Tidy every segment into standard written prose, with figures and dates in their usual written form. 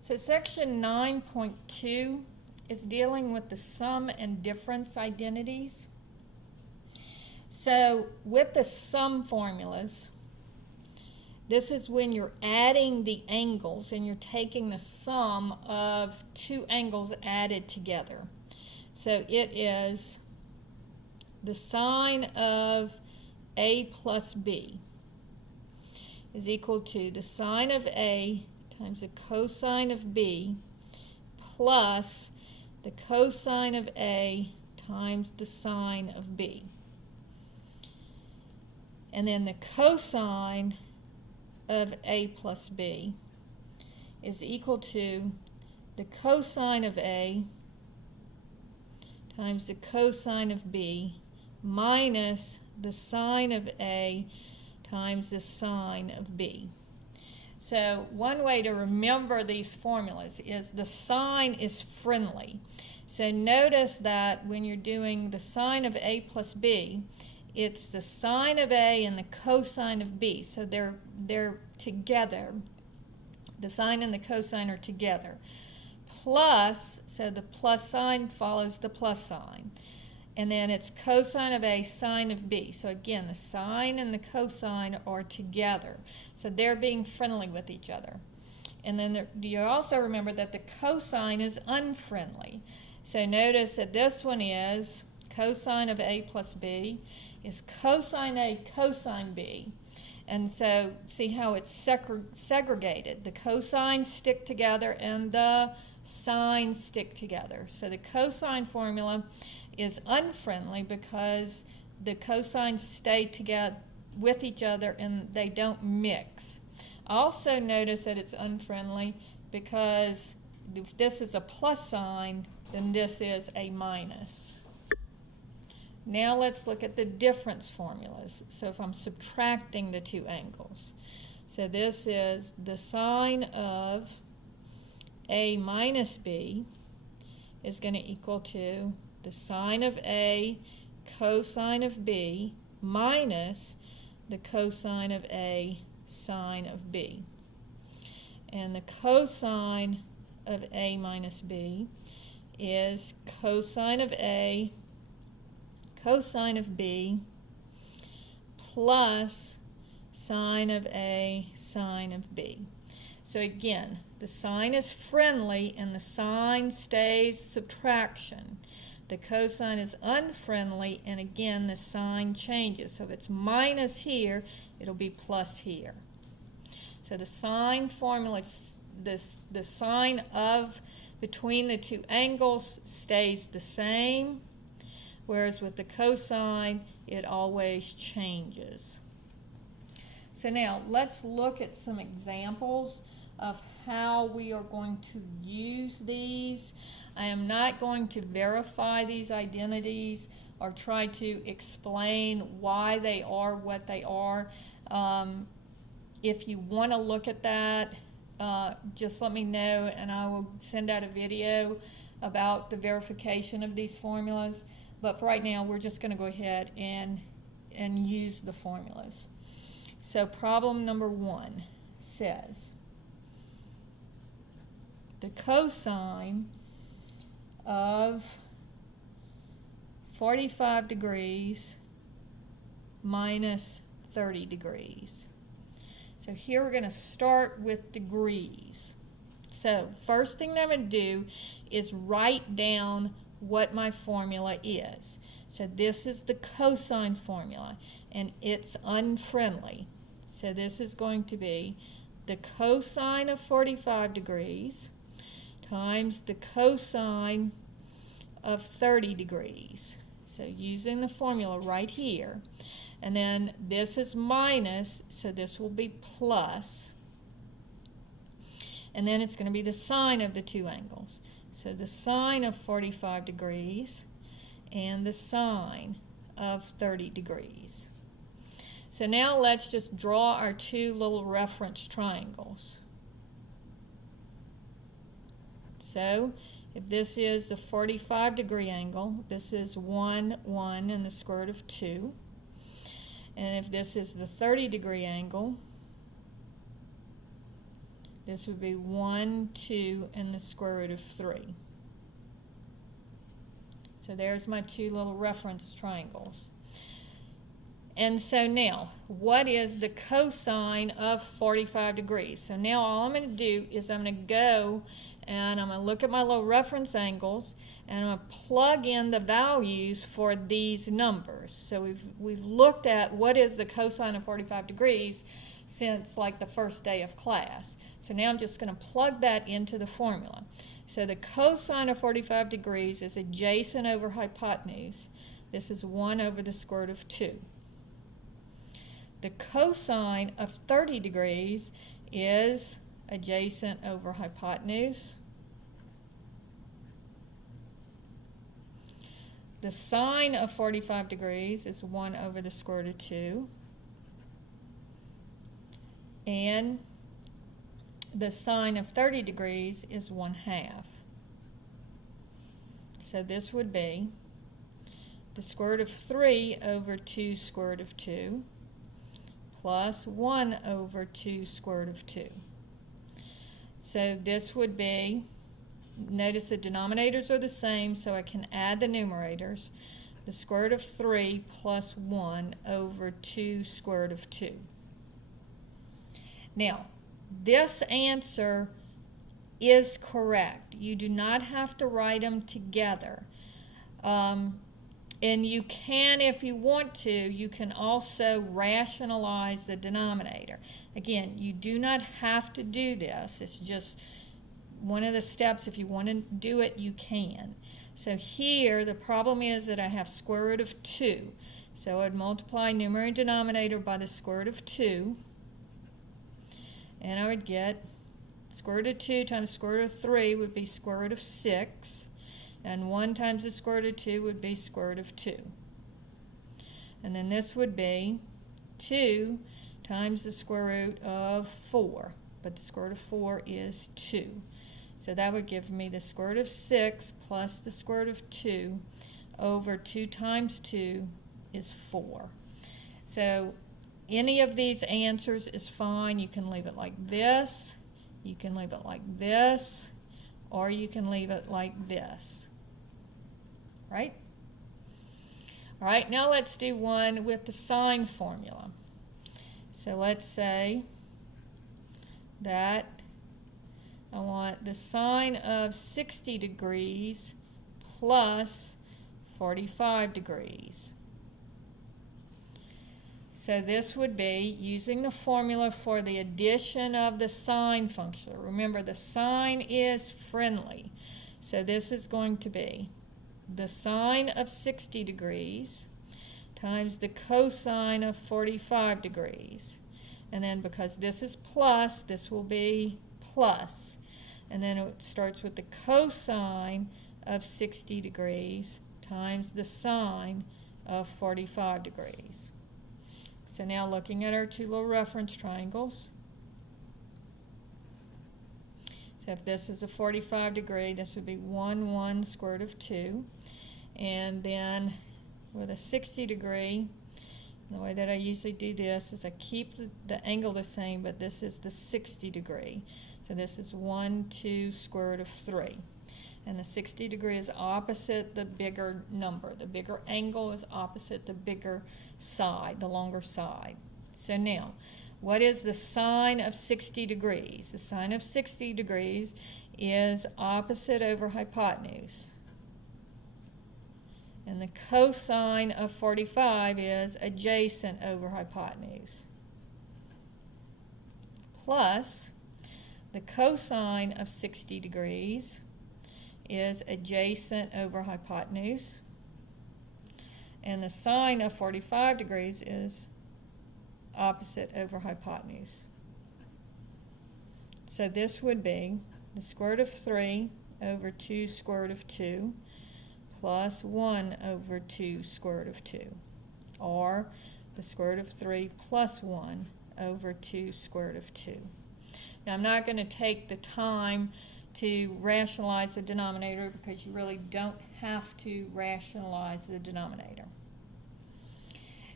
So section 9.2 is dealing with the sum and difference identities. So with the sum formulas, this is when you're adding the angles and you're taking the sum of two angles added together. So it is the sine of A plus B is equal to the sine of A times the cosine of B plus the cosine of A times the sine of B. And then the cosine of A plus B is equal to the cosine of A times the cosine of B minus the sine of A times the sine of B. So one way to remember these formulas is the sign is friendly. So notice that when you're doing the sine of A plus B, it's the sine of A and the cosine of B. So they're together. The sine and the cosine are together. Plus, so the plus sign follows the plus sign. And then it's cosine of A, sine of B. So again, the sine and the cosine are together. So they're being friendly with each other. And then you also remember that the cosine is unfriendly. So notice that this one is cosine of A plus B is cosine A cosine B. And so see how it's segregated. The cosines stick together and the sines stick together. So the cosine formula is unfriendly because the cosines stay together with each other and they don't mix. Also notice that it's unfriendly because if this is a plus sign, then this is a minus. Now let's look at the difference formulas. So if I'm subtracting the two angles. So this is the sine of A minus B is going to equal to the sine of A cosine of B minus the cosine of A sine of B. And the cosine of A minus B is cosine of A cosine of B plus sine of A sine of B. So again, the sine is friendly and the sine stays subtraction. The cosine is unfriendly and again the sign changes. So if it's minus here, it'll be plus here. So the sine formula, the sine of between the two angles stays the same, whereas with the cosine, it always changes. So now let's look at some examples of how we are going to use these. I am not going to verify these identities or try to explain why they are what they are. If you want to look at that, just let me know and I will send out a video about the verification of these formulas. But for right now, we're just going to go ahead and use the formulas. So problem number 1 says the cosine of 45 degrees minus 30 degrees. So here we're going to start with degrees. So first thing I'm going to do is write down what my formula is. So this is the cosine formula and it's unfriendly. So this is going to be the cosine of 45 degrees times the cosine of 30 degrees. So using the formula right here. And then this is minus, so this will be plus. And then it's going to be the sine of the two angles. So the sine of 45 degrees and the sine of 30 degrees. So now let's just draw our two little reference triangles. So if this is the 45 degree angle, this is 1, 1 and the square root of 2. And if this is the 30 degree angle, This would be 1, 2, and the square root of 3. So there's my two little reference triangles. And so now, what is the cosine of 45 degrees? So now all I'm going to do is I'm going to go and I'm going to look at my little reference angles and I'm going to plug in the values for these numbers. So we've looked at what is the cosine of 45 degrees since like the first day of class. So now I'm just going to plug that into the formula. So the cosine of 45 degrees is adjacent over hypotenuse. This is 1 over the square root of 2. The cosine of 30 degrees is adjacent over hypotenuse. The sine of 45 degrees is 1 over the square root of 2. And the sine of 30 degrees is 1/2. So this would be the square root of 3 over 2 square root of 2 plus 1 over 2 square root of 2. So this would be, notice the denominators are the same, so I can add the numerators. The square root of 3 plus 1 over 2 square root of 2. Now, this answer is correct. You do not have to write them together. And you can, if you want to, you can also rationalize the denominator. Again, you do not have to do this. It's just one of the steps. If you want to do it, you can. So here, the problem is that I have square root of 2. So I'd multiply numerator and denominator by the square root of 2. And I would get square root of 2 times square root of 3 would be square root of 6. And 1 times the square root of 2 would be square root of 2. And then this would be 2 times the square root of 4. But the square root of 4 is 2. So that would give me the square root of 6 plus the square root of 2 over 2 times 2 is 4. So any of these answers is fine. You can leave it like this, you can leave it like this, or you can leave it like this. Right? All right, now let's do one with the sine formula. So let's say that I want the sine of 60 degrees plus 45 degrees. So this would be using the formula for the addition of the sine function. Remember, the sine is friendly. So this is going to be the sine of 60 degrees times the cosine of 45 degrees. And then because this is plus, this will be plus. And then it starts with the cosine of 60 degrees times the sine of 45 degrees. So now looking at our two little reference triangles. So if this is a 45 degree, this would be 1, 1 square root of 2. And then with a 60 degree, the way that I usually do this is I keep the angle the same, but this is the 60 degree. So this is 1, 2 square root of 3. And the 60 degree is opposite the bigger number. The bigger angle is opposite the bigger side, the longer side. So now, what is the sine of 60 degrees? The sine of 60 degrees is opposite over hypotenuse. And the cosine of 45 is adjacent over hypotenuse. Plus, the cosine of 60 degrees is adjacent over hypotenuse. And the sine of 45 degrees is opposite over hypotenuse. So this would be the square root of 3 over 2 square root of 2 plus 1 over 2 square root of 2, or the square root of 3 plus 1 over 2 square root of 2. Now I'm not going to take the time to rationalize the denominator because you really don't have to rationalize the denominator.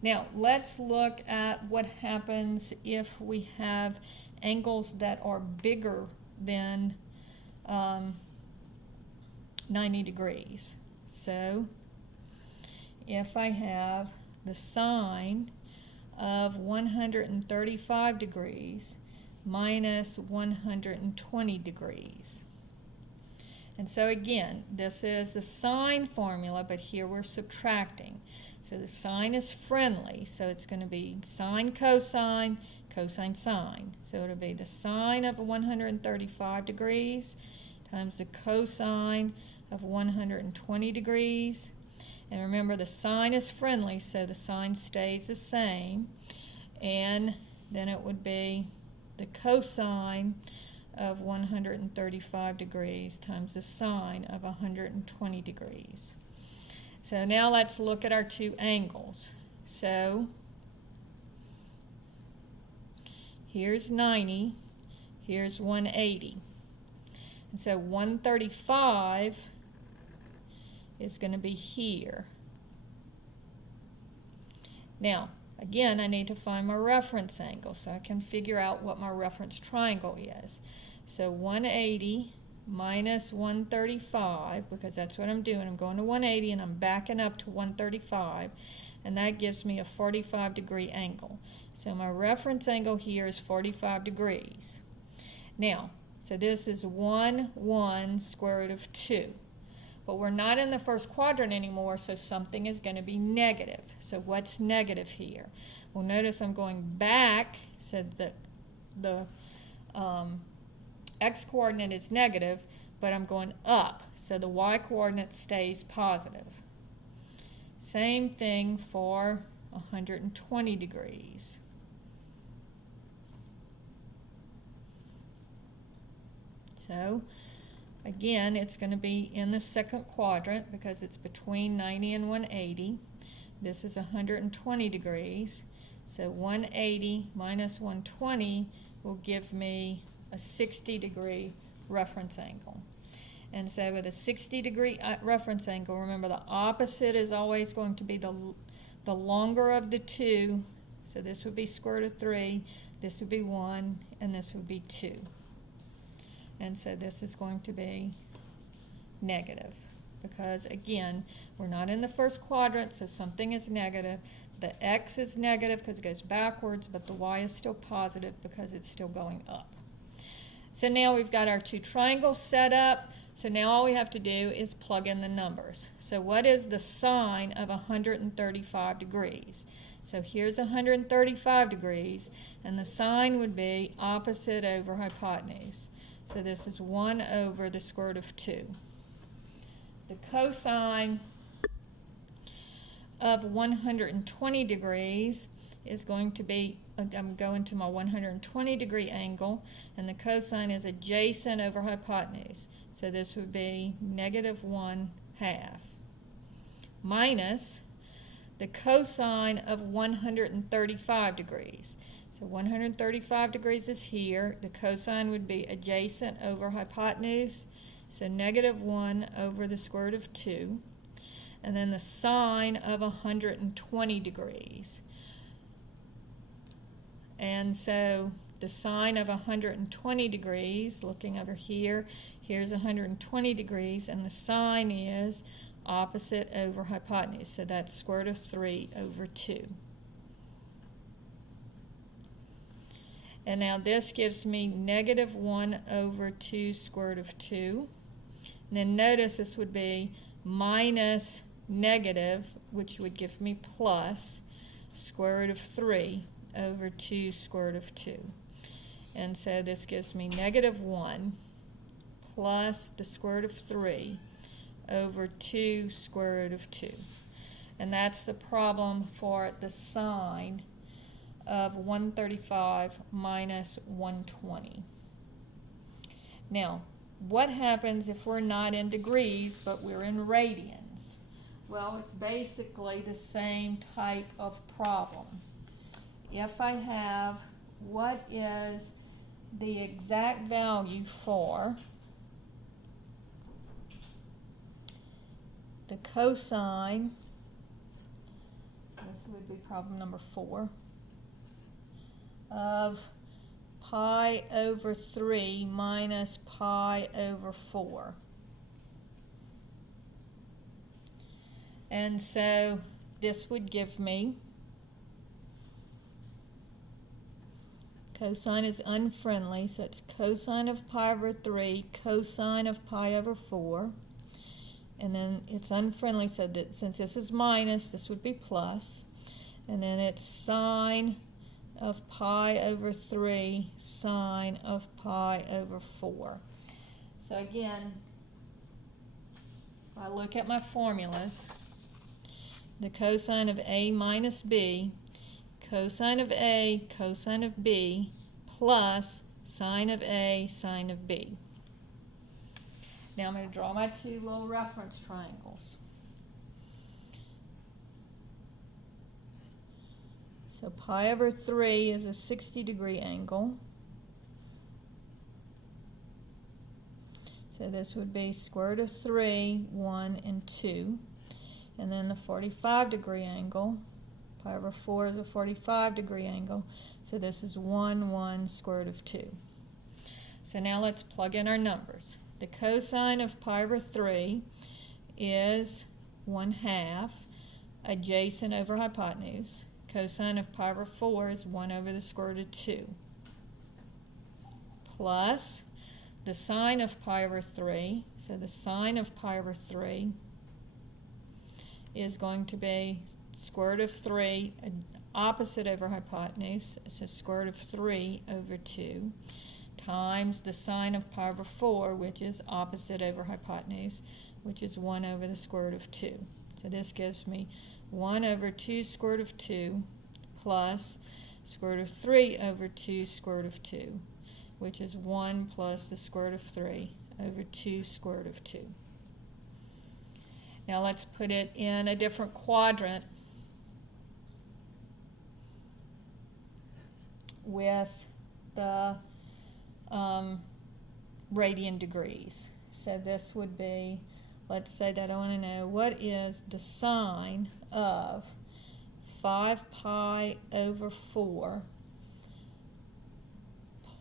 Now let's look at what happens if we have angles that are bigger than 90 degrees. So if I have the sine of 135 degrees minus 120 degrees. And so again, this is the sine formula, but here we're subtracting. So the sine is friendly, so it's going to be sine cosine, cosine sine. So it'll be the sine of 135 degrees times the cosine of 120 degrees. And remember, the sine is friendly, so the sine stays the same. And then it would be the cosine of 135 degrees times the sine of 120 degrees. So now let's look at our two angles. So here's 90, here's 180. And so 135 is going to be here. Now, again, I need to find my reference angle so I can figure out what my reference triangle is. So 180 minus 135, because that's what I'm doing. I'm going to 180 and I'm backing up to 135, and that gives me a 45-degree angle. So my reference angle here is 45 degrees. Now, so this is 1 square root of 2. But we're not in the first quadrant anymore, so something is going to be negative. So what's negative here? Well, notice I'm going back, so the x-coordinate is negative, but I'm going up, so the y-coordinate stays positive. Same thing for 120 degrees. So again, it's going to be in the second quadrant because it's between 90 and 180. This is 120 degrees. So 180 minus 120 will give me a 60-degree reference angle. And so with a 60-degree reference angle, remember the opposite is always going to be the longer of the two. So this would be square root of 3, this would be 1, and this would be 2. And so this is going to be negative because, again, we're not in the first quadrant, so something is negative. The x is negative because it goes backwards, but the y is still positive because it's still going up. So now we've got our two triangles set up. So now all we have to do is plug in the numbers. So what is the sine of 135 degrees? So here's 135 degrees, and the sine would be opposite over hypotenuse. So this is 1 over the square root of 2. The cosine of 120 degrees is going to be, I'm going to my 120 degree angle, and the cosine is adjacent over hypotenuse. So this would be negative 1/2 minus the cosine of 135 degrees. So 135 degrees is here. The cosine would be adjacent over hypotenuse. So negative 1 over the square root of 2. And then the sine of 120 degrees. And so the sine of 120 degrees, looking over here, here's 120 degrees, and the sine is opposite over hypotenuse. So that's square root of 3 over 2. And now this gives me negative 1 over 2 square root of 2. And then notice this would be minus negative, which would give me plus square root of 3 over 2 square root of 2. And so this gives me negative 1 plus the square root of 3 over 2 square root of 2. And that's the problem for the sine of 135 minus 120. Now, what happens if we're not in degrees but we're in radians? Well, it's basically the same type of problem. If I have what is the exact value for the cosine, this would be problem number 4, of pi over 3 minus pi over 4. And so this would give me, cosine is unfriendly, so it's cosine of pi over 3, cosine of pi over 4. And then it's unfriendly, so that since this is minus, this would be plus. And then it's sine of pi over 3, sine of pi over 4. So again, if I look at my formulas, the cosine of A minus B, cosine of A, cosine of B, plus sine of A, sine of B. Now I'm going to draw my two little reference triangles. So pi over 3 is a 60-degree angle. So this would be square root of 3, 1, and 2. And then the 45-degree angle, pi over 4 is a 45-degree angle. So this is 1, 1, square root of 2. So now let's plug in our numbers. The cosine of pi over 3 is 1/2 adjacent over hypotenuse. Cosine of pi over 4 is 1 over the square root of 2. Plus the sine of pi over 3. So the sine of pi over 3 is going to be square root of 3, opposite over hypotenuse. So square root of 3 over 2. Times the sine of pi over 4, which is opposite over hypotenuse, which is 1 over the square root of 2. So this gives me 1 over 2 square root of 2 plus square root of 3 over 2 square root of 2, which is 1 plus the square root of 3 over 2 square root of 2. Now let's put it in a different quadrant with the radian degrees. So this would be, let's say that I want to know what is the sine of 5 pi over 4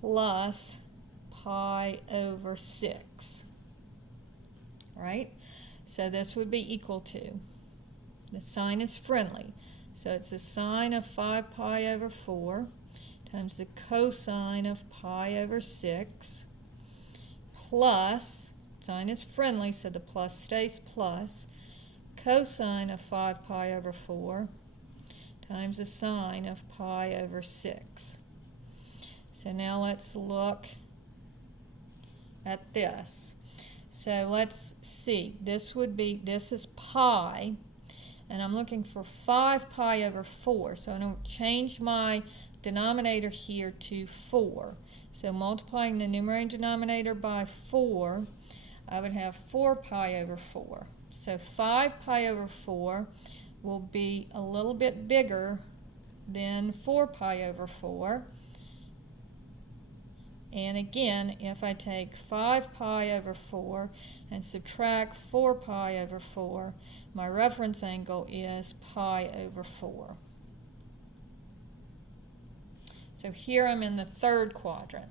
plus pi over 6. Right? So this would be equal to, the sine is friendly, so it's the sine of 5 pi over 4 times the cosine of pi over 6 plus, sine is friendly, so the plus stays plus, cosine of 5 pi over 4 times the sine of pi over 6. So now let's look at this. So let's see, this is pi, and I'm looking for 5 pi over 4. So I'm going to change my denominator here to 4. So multiplying the numerator and denominator by 4, I would have 4 pi over 4. So 5 pi over 4 will be a little bit bigger than 4 pi over 4. And again, if I take 5 pi over 4 and subtract 4 pi over 4, my reference angle is pi over 4. So here I'm in the third quadrant.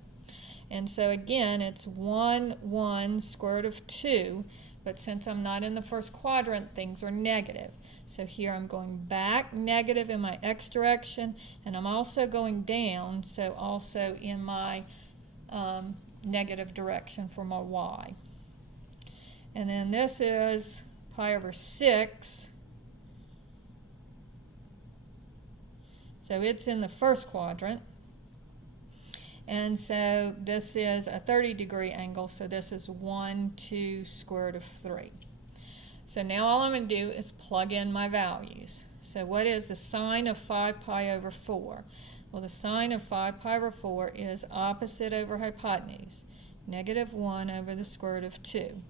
And so again, it's 1, 1, square root of 2, but since I'm not in the first quadrant, things are negative. So here I'm going back negative in my x direction, and I'm also going down, so also in my negative direction for my y. And then this is pi over 6. So it's in the first quadrant. And so this is a 30-degree angle, so this is 1, 2, square root of 3. So now all I'm going to do is plug in my values. So what is the sine of 5 pi over 4? Well, the sine of 5 pi over 4 is opposite over hypotenuse, -1 over the square root of 2.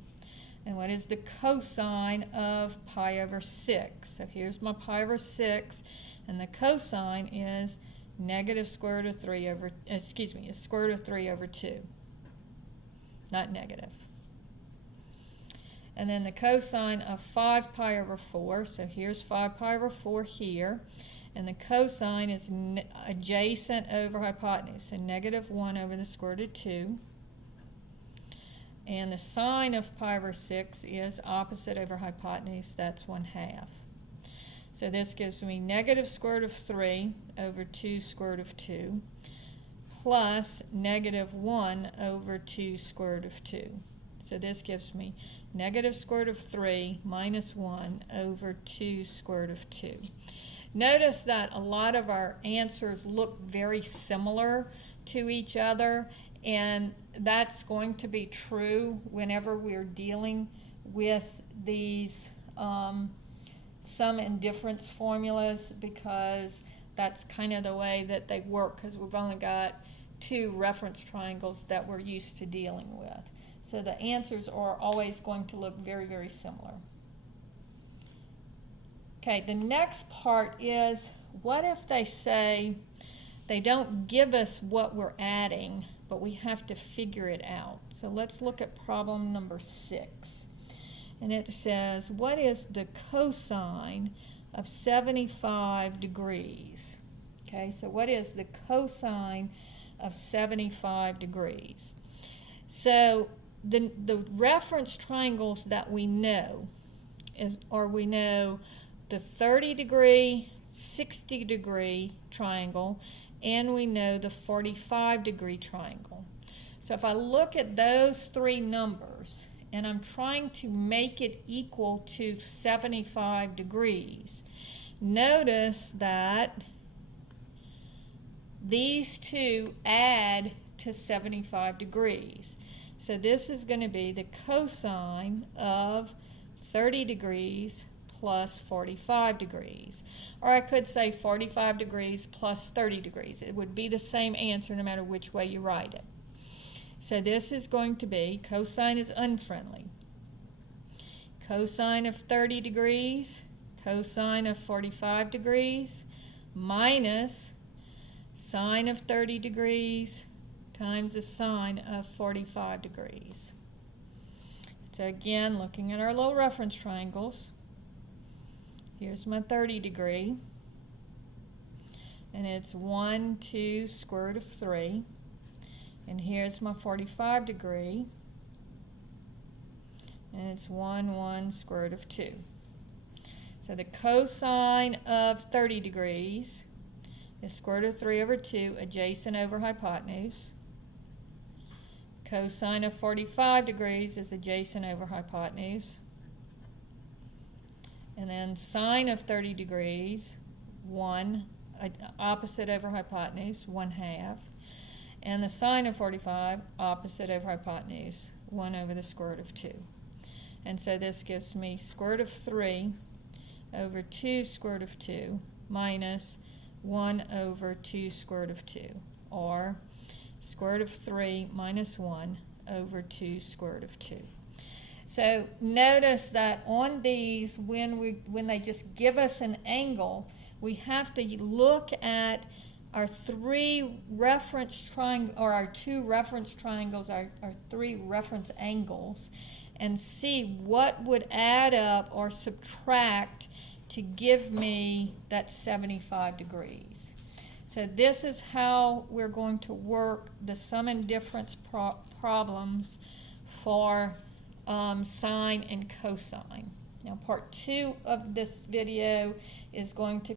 And what is the cosine of pi over 6? So here's my pi over 6, and the cosine is negative square root of 3 over, is square root of 3 over 2, not negative. And then the cosine of 5 pi over 4, so here's 5 pi over 4 here, and the cosine is adjacent over hypotenuse, so negative 1 over the square root of 2. And the sine of pi over 6 is opposite over hypotenuse, that's 1/2. So this gives me negative square root of 3 over 2 square root of 2 plus negative 1 over 2 square root of 2. So this gives me negative square root of 3 minus 1 over 2 square root of 2. Notice that a lot of our answers look very similar to each other, and that's going to be true whenever we're dealing with these sum and difference formulas, because that's kind of the way that they work, because we've only got 2 reference triangles that we're used to dealing with. So the answers are always going to look very, very similar. Okay, the next part is, what if they say they don't give us what we're adding, but we have to figure it out? So let's look at problem number 6. And it says, what is the cosine of 75 degrees? Okay, so what is the cosine of 75 degrees? So the reference triangles that we know we know the 30 degree, 60 degree triangle, and we know the 45 degree triangle. So if I look at those 3 numbers and I'm trying to make it equal to 75 degrees, notice that these 2 add to 75 degrees. So this is going to be the cosine of 30 degrees plus 45 degrees. Or I could say 45 degrees plus 30 degrees. It would be the same answer no matter which way you write it. So this is going to be, cosine is unfriendly. Cosine of 30 degrees, cosine of 45 degrees, minus sine of 30 degrees times the sine of 45 degrees. So again, looking at our little reference triangles, here's my 30 degree, and it's 1, 2, square root of 3. And here's my 45 degree, and it's 1, 1, square root of 2. So the cosine of 30 degrees is square root of 3 over 2, adjacent over hypotenuse. Cosine of 45 degrees is adjacent over hypotenuse. And then sine of 30 degrees, 1, opposite over hypotenuse, 1/2. And the sine of 45, opposite over hypotenuse, 1 over the square root of 2. And so this gives me square root of 3 over 2 square root of 2 minus 1 over 2 square root of 2, or square root of 3 minus 1 over 2 square root of 2. So notice that on these, when they just give us an angle, we have to look at our 3 reference triangles, or our 2 reference triangles, our 3 reference angles, and see what would add up or subtract to give me that 75 degrees. So this is how we're going to work the sum and difference problems for sine and cosine. Now part 2 of this video is going to